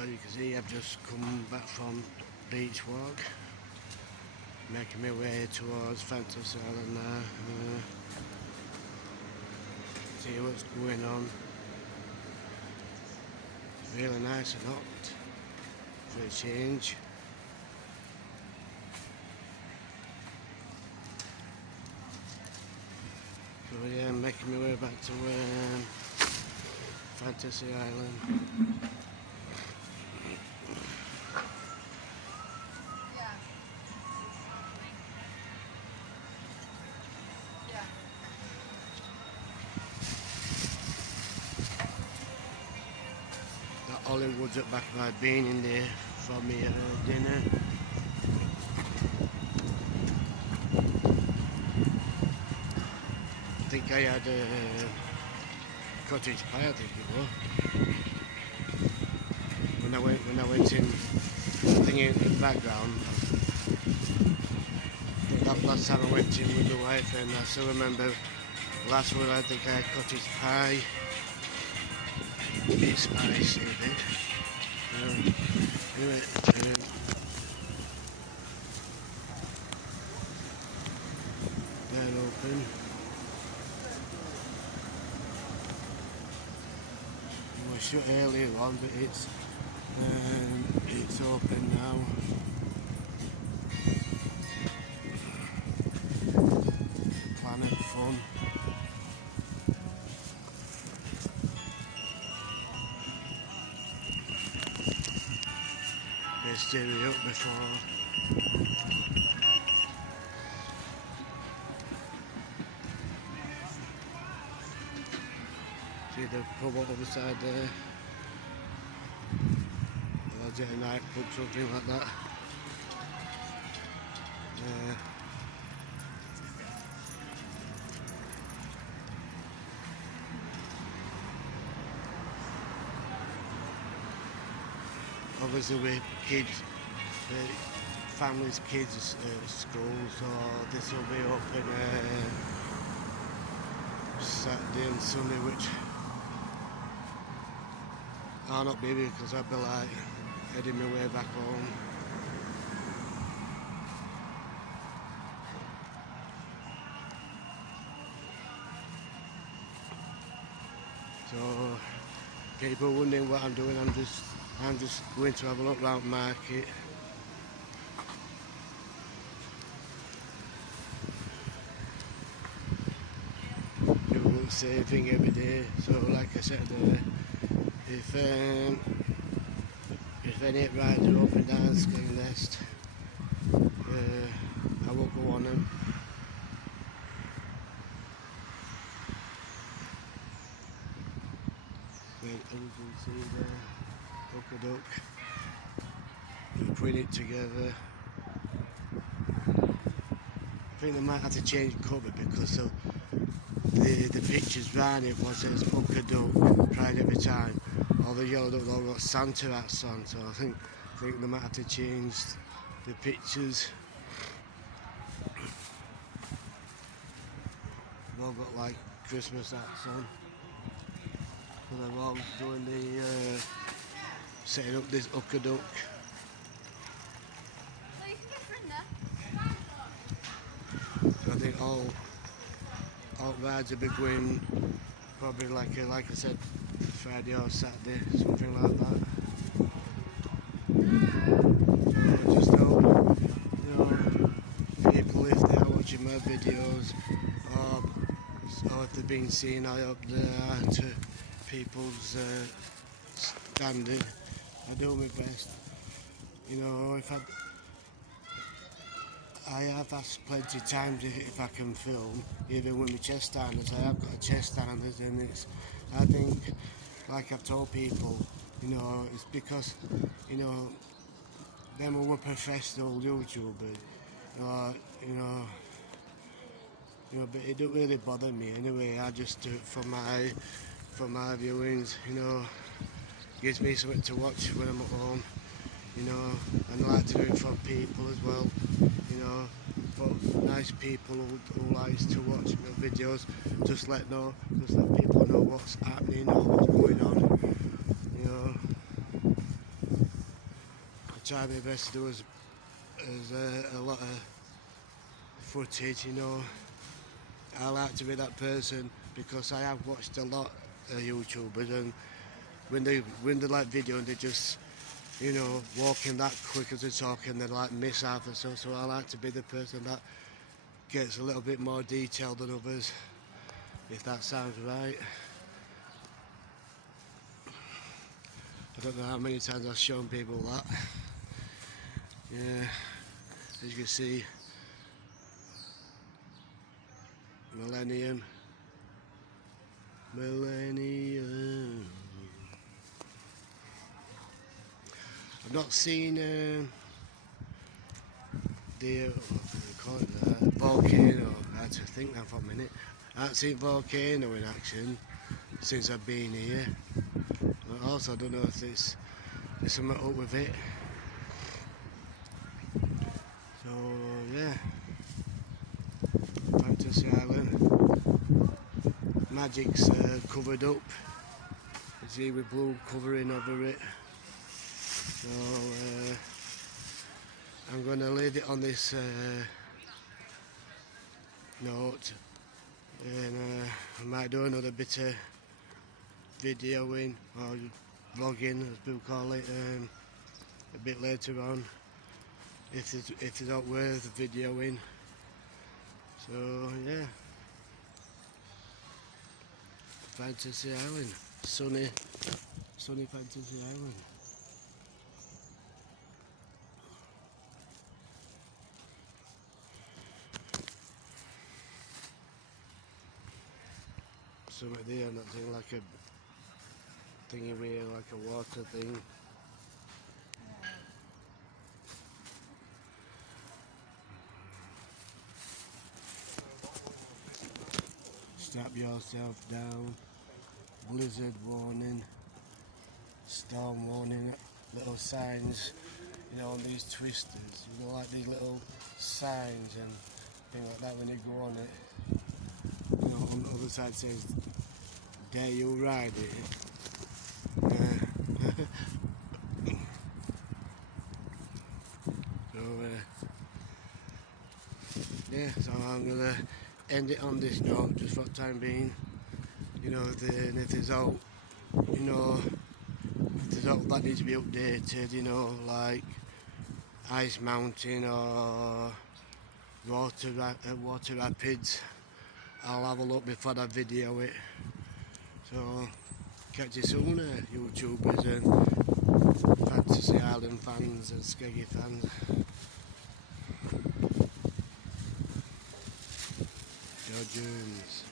Well, you can see I've just come back from beach walk, making my way towards Fantasy Island now. See what's going on. It's really nice and hot for a change. So yeah, I'm making my way back to Fantasy Island. That Hollywood's at back of my bean in there for me dinner. I think I had cottage pie, I think it was. When I went in, thinking in the background. That last time I went in with the wife, and I still remember last one I think I had cottage pie. A bit spicy, a bit. Anyway, they're open. It was shut earlier on, but it's open now. Planet Fun. They stayed up before. See the pub up the side there. Or get a night pub, something like that. Obviously with kids, families, kids, schools, so this will be open Saturday and Sunday, which I'll not be because I'll be like heading my way back home. So people wondering what I'm doing, I'm just going to have a look round market. People do the same thing every day. So like I said, if any rides are up and down Skin Nest, I will go on them. As you can see there, polka duck, they're putting it together. I think they might have to change the cover because of the pictures round it was says polka duck pride every time. All the yellow duck all got Santa hats on, so I think they might have to change the pictures. They've all got like Christmas hats on. So they're all doing the setting up this polka duck. So I think all rides will be going probably like I said, Friday or Saturday, something like that. So I just hope, people, if they are watching my videos or if they've been seen, I hope they are to people's standard. I do my best. If I have asked plenty of times if I can film, even with my chest standards. I have got a chest standards, and I think, like I've told people, it's because, them who were professional YouTubers, but it don't really bother me anyway. I just do it for my viewings, gives me something to watch when I'm at home, and I like to do it for people as well, for nice people who likes to watch my videos. Just let people know what's happening or what's going on, try my best to do as a lot of footage, you know. I like to be that person because I have watched a lot of YouTubers, and when they like video and they just, you know, walking that quick as they're talking, they like miss half and stuff. So I like to be the person that gets a little bit more detailed than others, if that sounds right. I don't know how many times I've shown people that. Yeah, as you can see, millennium. I've not seen the volcano. I had to think that for a minute. I haven't seen volcano in action since I've been here. But also, I don't know if there's something up with it. So yeah, Fantasy Island. Magic's covered up. You see, with blue covering over it. So I'm going to leave it on this note, and I might do another bit of videoing or vlogging, as people call it, a bit later on, if it's not worth videoing. So yeah, Fantasy Island, sunny Fantasy Island. Something there, not thing like a thingy wheel, like a water thing. Strap yourself down, blizzard warning, storm warning, little signs, you know, on these twisters, you know, like these little signs and things like that when you go on it. You know, on the other side says, dare you ride it? So yeah, so I'm gonna end it on this note just for the time being. You know, if there's out, you know, if there's out that needs to be updated, you know, like ice mountain or water rapids, I'll have a look before I video it. So catch you soon, YouTubers and Fantasy Island fans and Skeggy fans. Your Jones.